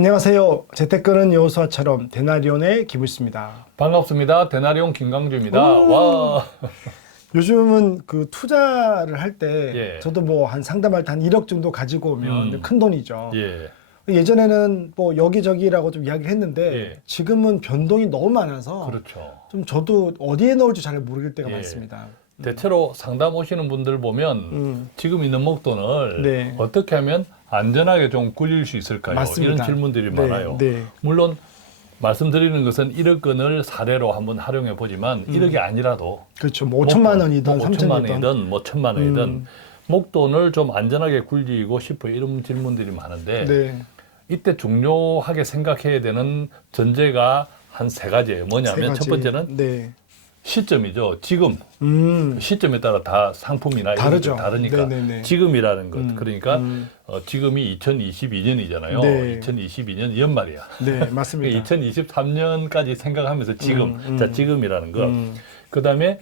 안녕하세요. 재테크는 여호수아처럼 데나리온의 기부스입니다. 반갑습니다. 데나리온 김강주입니다. 와. 요즘은 그 투자를 할 때 예. 저도 뭐 한 상담할 때 한 1억 정도 가지고 오면 큰 돈이죠. 예. 예전에는 뭐 여기저기라고 좀 이야기를 했는데 예. 지금은 변동이 너무 많아서 그렇죠. 좀 저도 어디에 넣을지 잘 모를 때가 예. 많습니다. 대체로 상담 오시는 분들 보면 지금 있는 목돈을 네. 어떻게 하면 안전하게 좀 굴릴 수 있을까요? 맞습니다. 이런 질문들이 네, 많아요. 네. 물론 말씀드리는 것은 1억 원을 사례로 한번 활용해 보지만 1억이 아니라도 그렇죠. 뭐 5천만 원이든 뭐 3천만 5천만 원이든 원이든 뭐 1천만 원이든 목돈을 좀 안전하게 굴리고 싶어 이런 질문들이 많은데 네. 이때 중요하게 생각해야 되는 전제가 한 세 가지예요. 세 뭐냐면 가지. 첫 번째는 네. 시점이죠. 지금 음. 시점에 따라 다 상품이나 이런 다르죠. 것들이 다르니까 네네네. 지금이라는 것. 그러니까 음. 지금이 2022년이잖아요. 네. 2022년 연말이야. 네, 맞습니다. 2023년까지 생각하면서 지금, 자 지금이라는 것. 그다음에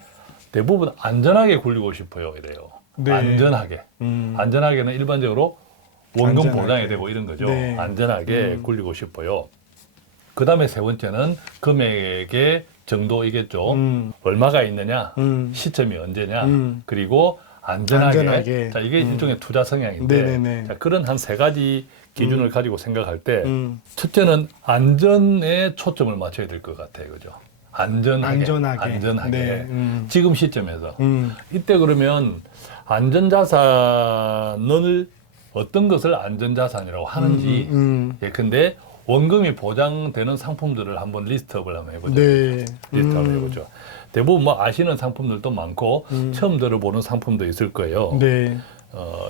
대부분 안전하게 굴리고 싶어요. 이래요. 네. 안전하게. 안전하게는 일반적으로 원금 안전하게. 보장이 되고 이런 거죠. 네. 안전하게 굴리고 싶어요. 그다음에 세 번째는 금액의 정도이겠죠. 얼마가 있느냐, 시점이 언제냐, 그리고 안전하게. 자, 이게 일종의 투자 성향인데, 네네네. 자, 그런 한 세 가지 기준을 가지고 생각할 때, 첫째는 안전에 초점을 맞춰야 될 것 같아요, 그죠? 안전하게. 네. 지금 시점에서. 이때 그러면 안전자산을 어떤 것을 안전자산이라고 하는지, 예컨대 원금이 보장되는 상품들을 한번 리스트업을 한번 해보죠. 네. 리스트업을 해보죠. 대부분 뭐 아시는 상품들도 많고 처음 들어보는 상품도 있을 거예요. 네.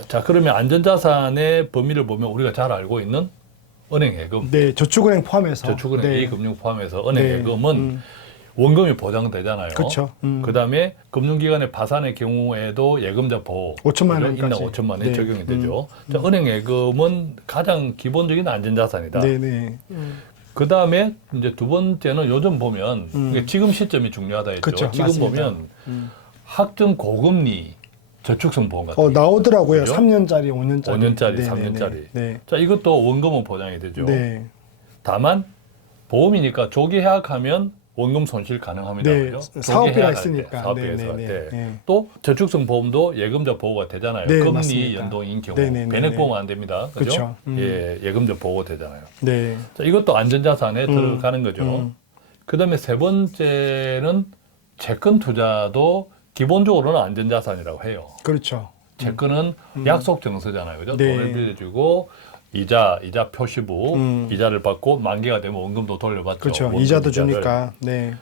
자, 그러면 안전자산의 범위를 보면 우리가 잘 알고 있는 은행예금, 네, 저축은행 포함해서. 저축은행 네. 이금융 포함해서 은행예금은 네. 원금이 보장되잖아요. 그쵸. 그다음에 금융기관의 파산의 경우에도 예금자 보호 5천만 그죠? 원까지. 인당 5천만 원이 네. 적용이 되죠. 자, 은행예금은 가장 기본적인 안전자산이다. 네네. 그다음에 이제 두 번째는 요즘 보면 이게 지금 시점이 중요하다 했죠. 그쵸, 지금 맞습니다. 보면 학증 고금리 저축성 보험 같은 게 나오더라고요. 그죠? 3년짜리, 5년짜리. 5년짜리, 네, 3년짜리. 네. 자, 이것도 원금은 보장이 되죠. 네. 다만 보험이니까 조기 해약하면 원금 손실 가능합니다. 네. 그죠? 조기 사업비가 해약할 있으니까. 때, 사업비가 네, 있을 네, 때. 네. 또 저축성 보험도 예금자 보호가 되잖아요. 네, 금리 맞습니다. 연동인 경우 네, 네, 네, 배액 네. 보험 안 됩니다. 그죠? 그쵸. 예, 예금자 보호가 되잖아요. 네. 자, 이것도 안전자산에 들어가는 거죠. 그다음에 세 번째는 채권 투자도 기본적으로는 안전자산이라고 해요. 그렇죠. 채권은 약속 정서잖아요. 그죠? 네. 돈을 빌려주고 이자 표시부, 이자를 받고 만기가 되면 원금도 돌려받죠. 그렇죠. 원금 이자도 이자를. 주니까. 네.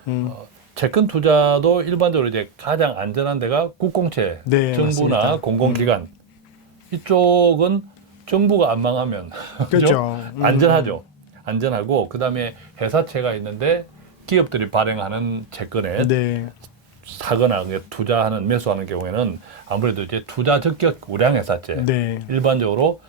채권 투자도 일반적으로 이제 가장 안전한 데가 국공채, 네, 정부나 맞습니다. 공공기관 이쪽은 정부가 안 망하면 그렇죠. 안전하죠. 안전하고 그다음에 회사채가 있는데 기업들이 발행하는 채권에 네. 사거나 투자하는 매수하는 경우에는 아무래도 이제 투자 적격 우량 회사채 네. 일반적으로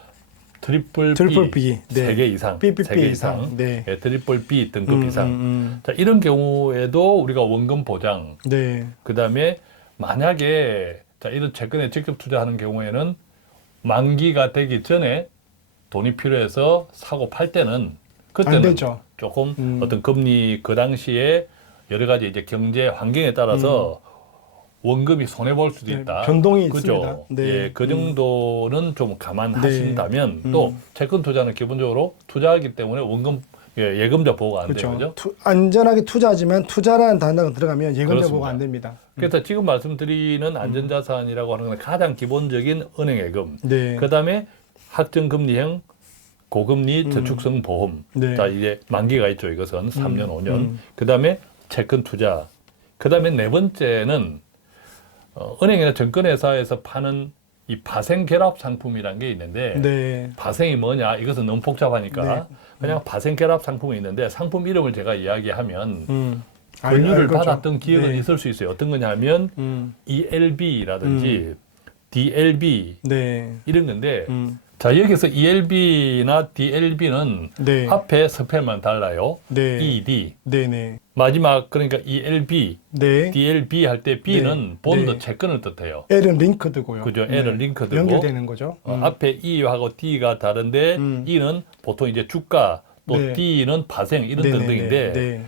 트리플 B. 네. 3개 이상, BBB 3개 이상. 네. 예, 트리플 B 등급 이상. 자, 이런 경우에도 우리가 원금 보장, 네. 그다음에 만약에 자, 이런 채권에 직접 투자하는 경우에는 만기가 되기 전에 돈이 필요해서 사고 팔 때는 안 그때는 되죠. 조금 어떤 금리 그 당시에 여러 가지 이제 경제 환경에 따라서 원금이 손해 볼 수도 네, 있다. 변동이 그죠? 있습니다. 네. 예, 그 정도는 좀 감안하신다면 또 채권 투자는 기본적으로 투자하기 때문에 원금 예금자 보호가 안 돼요. 그죠? 안전하게 투자하지만 투자라는 단어가 들어가면 예금자 그렇습니다. 보호가 안 됩니다. 그래서 지금 말씀드리는 안전자산이라고 하는 건 가장 기본적인 은행예금. 네. 그다음에 학정금리형 고금리 저축성 보험. 네. 자, 이제 만기가 있죠. 이것은 3년, 5년. 그다음에 채권 투자. 그다음에 네 번째는 은행이나 증권회사에서 파는 이 파생 결합 상품이라는 게 있는데 네. 파생이 뭐냐? 이것은 너무 복잡하니까 네. 그냥 파생 결합 상품이 있는데 상품 이름을 제가 이야기하면 알 권유를 거죠. 받았던 기억은 네. 있을 수 있어요. 어떤 거냐면 ELB라든지 DLB 네. 이런 건데 자, 여기서 ELB나 DLB는 네. 앞에 스펠만 달라요. 네. ED. 네네. 마지막 그러니까 ELB, 네. DLB 할 때 B는 네. 본드 네. 채권을 뜻해요. L은 링크드고요. 그죠? L은 링크드고 연결되는 거죠. 앞에 E하고 D가 다른데 E는 보통 이제 주가 또 네. D는 파생 이런 네네네. 등등인데 네.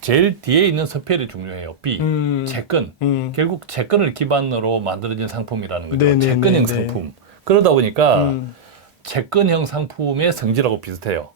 제일 뒤에 있는 스펠이 중요해요. B, 채권. 결국 채권을 기반으로 만들어진 상품이라는 거죠. 네네네네. 채권형 상품. 그러다 보니까 채권형 상품의 성질하고 비슷해요.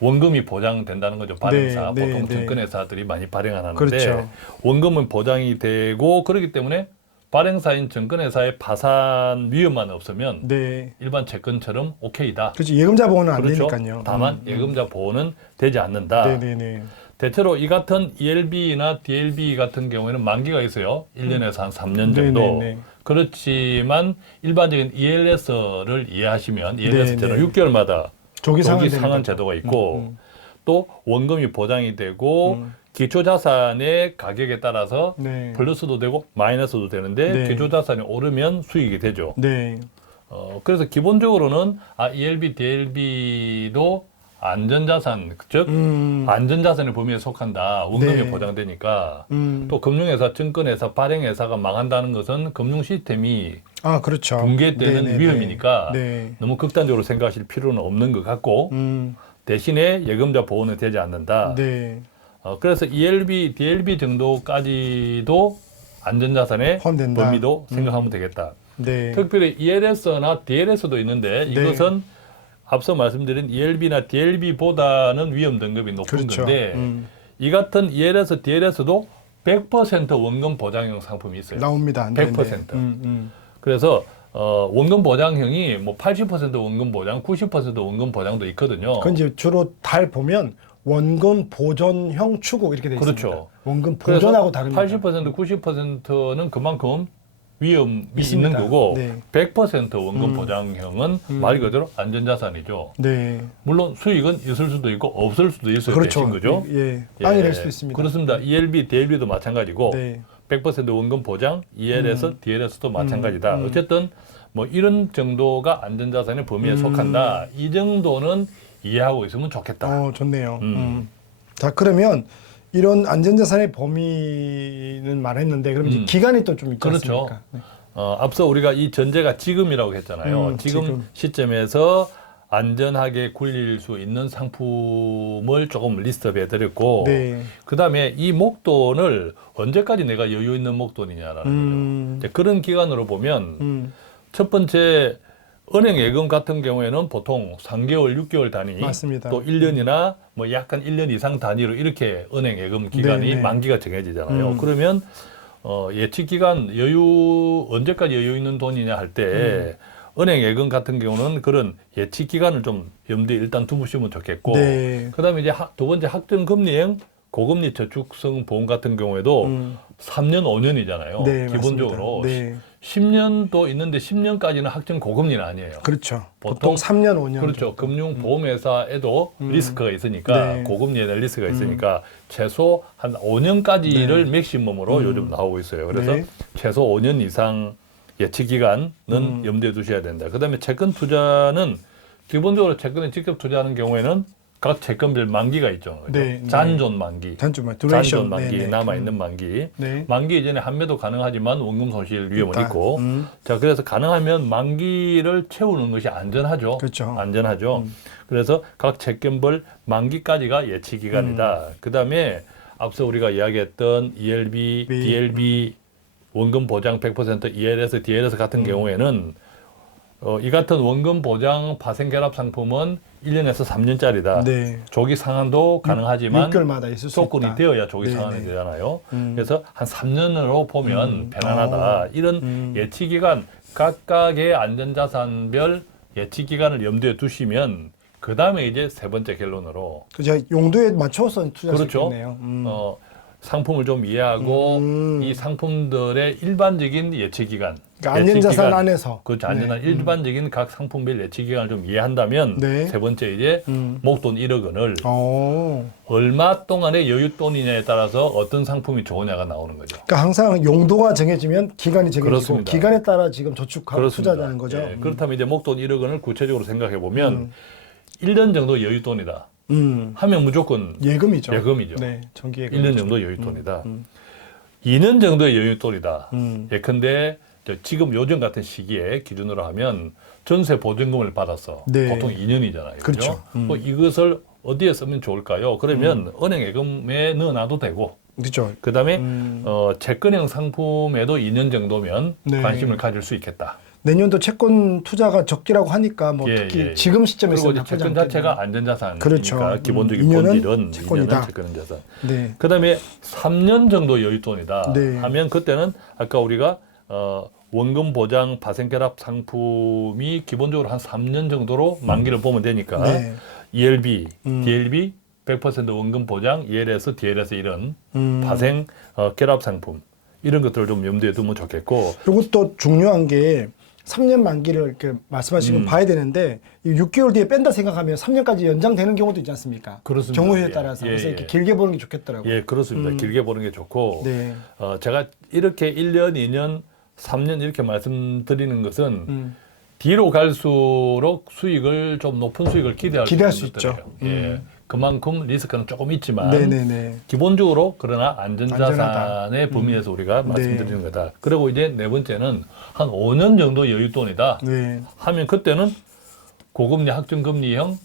원금이 보장된다는 거죠. 발행사, 네, 보통 네. 증권회사들이 많이 발행하는데 그렇죠. 원금은 보장이 되고 그렇기 때문에 발행사인 증권회사의 파산 위험만 없으면 네. 일반 채권처럼 오케이다. 그렇죠. 예금자 보호는 안 그렇죠. 되니까요. 다만 예금자 보호는 되지 않는다. 네네네. 대체로 이 같은 ELB나 DLB 같은 경우에는 만기가 있어요. 1년에서 한 3년 정도. 네네네. 그렇지만 일반적인 ELS를 이해하시면 ELS처럼 네네. 6개월마다 조기 조기 상환 상환 제도가 있고 또 원금이 보장이 되고 기초자산의 가격에 따라서 네. 플러스도 되고 마이너스도 되는데 네. 기초자산이 오르면 수익이 되죠. 네. 그래서 기본적으로는 ELB, DLB도 안전자산, 즉 안전자산의 범위에 속한다. 원금이 네. 보장되니까 또 또 금융회사, 증권회사, 발행회사가 망한다는 것은 금융 시스템이 그렇죠. 붕괴되는 네네네. 위험이니까 네. 너무 극단적으로 생각하실 필요는 없는 것 같고 대신에 예금자 보호는 되지 않는다. 네. 그래서 ELB, DLB 정도까지도 안전자산의 포함된다. 범위도 생각하면 되겠다. 네. 특별히 ELS나 DLS도 있는데 이것은 앞서 말씀드린 ELB나 DLB보다는 위험 등급이 높은 그렇죠. 건데 이 같은 ELS, DLS도 100% 원금 보장형 상품이 있어요. 나옵니다. 100%. 그래서 원금 보장형이 뭐 80% 원금 보장, 90% 원금 보장도 있거든요. 그건 이제 주로 달 보면 원금 보존형 추구 이렇게 돼 있습니다. 그렇죠. 원금 보존하고 그래서 다릅니다. 80%, 90%는 그만큼 위험이 있습니다. 있는 거고 네. 100% 원금 보장형은 말 그대로 안전자산이죠. 네. 물론 수익은 있을 수도 있고 없을 수도 있어야 그렇죠. 되신 거죠. 예. 빵이 될 수도 있습니다. 그렇습니다. ELB, DLB도 마찬가지고 네. 100% 원금 보장, ELS, DLS도 마찬가지다. 어쨌든 뭐 이런 정도가 안전자산의 범위에 속한다. 이 정도는 이해하고 있으면 좋겠다. 좋네요. 자, 그러면 이런 안전자산의 범위는 말했는데 그럼 이제 기간이 또 좀 있지 그렇죠. 않습니까? 네. 앞서 우리가 이 전제가 지금이라고 했잖아요. 지금 시점에서 안전하게 굴릴 수 있는 상품을 조금 리스트업해 드렸고 네. 그다음에 이 목돈을 언제까지 내가 여유 있는 목돈이냐라는 거죠. 이제 그런 기간으로 보면 첫 번째 은행 예금 같은 경우에는 보통 3개월, 6개월 단위 맞습니다. 또 1년이나 뭐 약간 1년 이상 단위로 이렇게 은행 예금 기간이 네네. 만기가 정해지잖아요. 그러면 예측 기간 여유 언제까지 여유 있는 돈이냐 할 때 은행 예금 같은 경우는 그런 예측 기간을 좀 염두에 일단 두시면 좋겠고 네. 그다음에 이제 두 번째 확정 금리형 고금리 저축성 보험 같은 경우에도 3년, 5년이잖아요. 네, 기본적으로 맞습니다. 네. 10년도 있는데 10년까지는 확정 고금리는 아니에요. 그렇죠. 보통 보통 3년, 5년. 그렇죠. 금융보험회사에도 리스크가 있으니까 네. 고금리에 대한 리스크가 있으니까 최소 한 5년까지를 맥시멈으로 요즘 나오고 있어요. 그래서 네. 최소 5년 이상 예측 기간은 염두에 두셔야 된다. 그다음에 채권 투자는 기본적으로 채권에 직접 투자하는 경우에는 각 채권별 만기가 있죠. 그죠? 네, 네. 잔존 만기, 단주만 잔존 만기, 남아있는 만기. 네. 만기 이전에 환매도 가능하지만 원금 손실 위험은 있다. 있고. 자, 그래서 가능하면 만기를 채우는 것이 안전하죠. 그렇죠. 안전하죠. 그래서 각 채권별 만기까지가 예측 기간이다. 그다음에 앞서 우리가 이야기했던 ELB, 네. DLB 원금 보장 100% ELS, DLS 같은 경우에는 이 같은 원금 보장 파생 결합 상품은 1년에서 3년짜리다. 네. 조기 상환도 가능하지만 6개월마다 있을 수 조건이 있다. 되어야 조기 네, 상환이 네. 되잖아요. 그래서 한 3년으로 보면 편안하다. 이런 예측 기간 각각의 안전자산별 예측 기간을 염두에 두시면 그 다음에 이제 세 번째 결론으로 제가 용도에 맞춰서 투자할 수 그렇죠. 있겠네요. 상품을 좀 이해하고 이 상품들의 일반적인 예측 기간, 그러니까 안전자산 기간, 안에서. 그렇죠. 안전한 일반적인 각 상품별 예측 기간을 좀 이해한다면 네. 세 번째 이제 목돈 1억 원을 오. 얼마 동안의 여윳돈이냐에 따라서 어떤 상품이 좋으냐가 나오는 거죠. 그러니까 항상 용도가 정해지면 기간이 정해지고 그렇습니다. 기간에 따라 지금 저축하고 그렇습니다. 투자하는 거죠. 예, 그렇다면 이제 목돈 1억 원을 구체적으로 생각해 보면 1년 정도 여윳돈이다. 하면 무조건 예금이죠. 예금이죠. 네, 정기 예금. 1년 정도 여윳돈이다. 2년 정도의 여윳돈이다. 예컨대 지금 요즘 같은 시기에 기준으로 하면 전세 보증금을 받아서 네. 보통 2년이잖아요. 그렇죠. 뭐 이것을 어디에 쓰면 좋을까요? 그러면 은행 예금에 넣어놔도 되고, 그렇죠. 그다음에 채권형 상품에도 2년 정도면 네. 관심을 가질 수 있겠다. 내년도 채권 투자가 적기라고 하니까 뭐 특히 지금 시점에서 그리고 이제 채권 자체가 안전자산이니까 그렇죠. 기본적인 2년은 본질은 채권이다. 2년은 채권 자산. 네. 그다음에 3년 정도 여윳돈이다 네. 하면 그때는 아까 우리가 원금 보장 파생결합 상품이 기본적으로 한 3년 정도로 만기를 보면 되니까 네. ELB, DLB 100% 원금 보장, ELS, DLS 이런 파생 결합 상품 이런 것들을 좀 염두에 두면 좋겠고. 그리고 또 중요한 게 3년 만기를 이렇게 말씀하신 건 봐야 되는데 6개월 뒤에 뺀다 생각하면 3년까지 연장되는 경우도 있지 않습니까? 그렇습니다. 경우에 예. 따라서 예, 그래서 예. 이렇게 길게 보는 게 좋겠더라고요. 예, 그렇습니다. 길게 보는 게 좋고 네. 제가 이렇게 1년, 2년, 3년 이렇게 말씀드리는 것은 뒤로 갈수록 수익을 좀 높은 수익을 기대할 수 있죠. 예, 그만큼 리스크는 조금 있지만 네네네. 기본적으로 그러나 안전자산의 안전하다. 범위에서 우리가 말씀드리는 네. 거다. 그리고 이제 네 번째는 한 5년 정도 여윳돈이다 네. 하면 그때는 고금리 학증금리형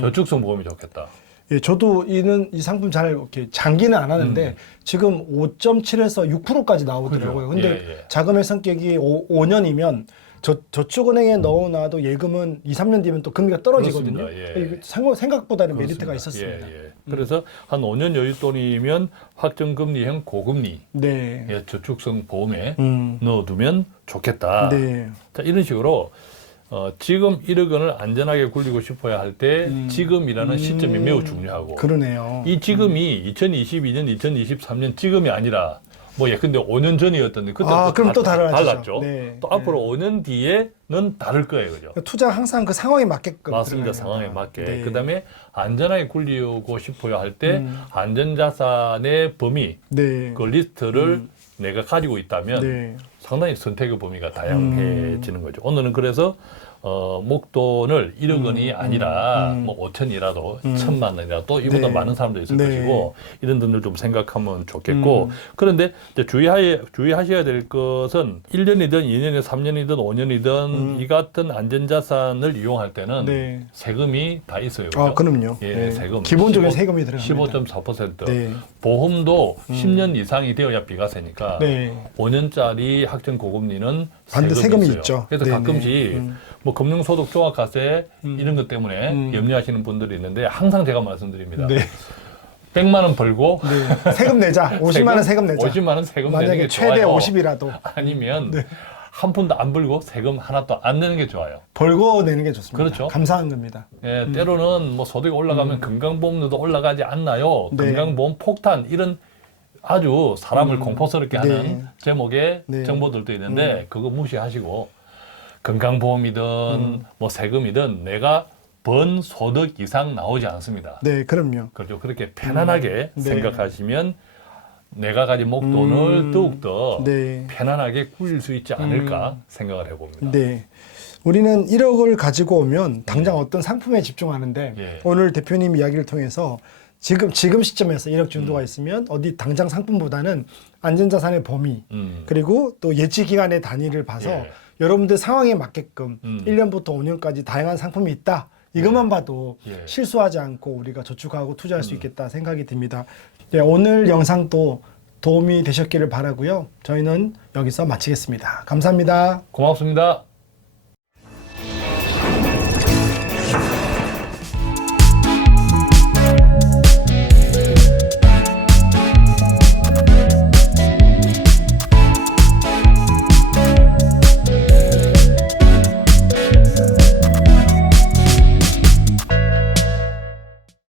저축성 보험이 좋겠다. 예, 저도 이 상품 잘 이렇게 장기는 안 하는데 지금 5.7에서 6%까지 나오더라고요. 그죠. 근데 예, 예. 자금의 성격이 5년이면 저축은행에 넣어놔도 예금은 2, 3년 뒤면 또 금리가 떨어지거든요. 그렇습니다. 예. 이게 생각보다는 그렇습니다. 메리트가 있었습니다. 예, 예. 그래서 한 5년 여윳돈이면 확정금리형 고금리 네. 예, 저축성 보험에 넣어두면 좋겠다. 네. 자, 이런 식으로 지금 1억 원을 안전하게 굴리고 싶어야 할 때 지금이라는 시점이 매우 중요하고 그러네요. 이 지금이 2022년, 2023년 지금이 아니라 뭐 예컨대 5년 전이었던데 그때 그럼 또 달라지죠. 달랐죠. 네. 또 앞으로 5년 뒤에는 다를 거예요, 그죠? 투자 항상 그 상황에 맞게끔 맞습니다. 들어가야 상황에 합니다. 맞게. 네. 그다음에 안전하게 굴리고 싶어야 할 때 안전자산의 범위, 네. 그 리스트를 내가 가지고 있다면 네. 상당히 선택의 범위가 다양해지는 거죠. 오늘은 그래서 목돈을 1억 원이 아니라 뭐 5천이라도 1,000만 원이라도 또 이보다 네. 많은 사람도 있을 네. 것이고 이런 분들 좀 생각하면 좋겠고 그런데 이제 주의하셔야 될 것은 1년이든 2년이든 3년이든 5년이든 이 같은 안전자산을 이용할 때는 네. 세금이 다 있어요. 그죠? 그럼요. 예, 네. 세금. 기본적인 세금이 들어갑니다. 15.4%. 네. 보험도 10년 이상이 되어야 비과세니까 네. 5년짜리 학정 고금리는 반드 세금이 있어요. 있죠. 그래서 네네. 가끔씩 뭐 금융소득 종합과세 이런 것 때문에 염려하시는 분들이 있는데 항상 제가 말씀드립니다. 네. 100만 원 벌고 네. 세금 내자. 50만 원 세금 내자. 50만 원 세금 내는 만약에 게 최대 좋아요. 50이라도 아니면 한 푼도 안 벌고 세금 하나도 안 내는 게 좋아요. 벌고 내는 게 좋습니다. 그렇죠. 감사한 겁니다. 예, 때로는 뭐 소득이 올라가면 건강보험료도 올라가지 않나요? 네. 건강보험 폭탄 이런 아주 사람을 공포스럽게 하는 네. 제목의 네. 정보들도 있는데 그거 무시하시고 건강보험이든 뭐 세금이든 내가 번 소득 이상 나오지 않습니다. 네, 그럼요. 그렇죠. 그렇게 편안하게 네. 생각하시면 내가 가진 목돈을 더욱더 네. 편안하게 굴릴 수 있지 않을까 생각을 해봅니다. 네. 우리는 1억을 가지고 오면 당장 어떤 상품에 집중하는데 예. 오늘 대표님 이야기를 통해서 지금 시점에서 1억 정도가 있으면 어디 당장 상품보다는 안전자산의 범위 그리고 또 예치 기간의 단위를 봐서 예. 여러분들 상황에 맞게끔 1년부터 5년까지 다양한 상품이 있다. 이것만 봐도 예. 실수하지 않고 우리가 저축하고 투자할 수 있겠다 생각이 듭니다. 네, 오늘 영상도 도움이 되셨기를 바라고요. 저희는 여기서 마치겠습니다. 감사합니다. 고맙습니다.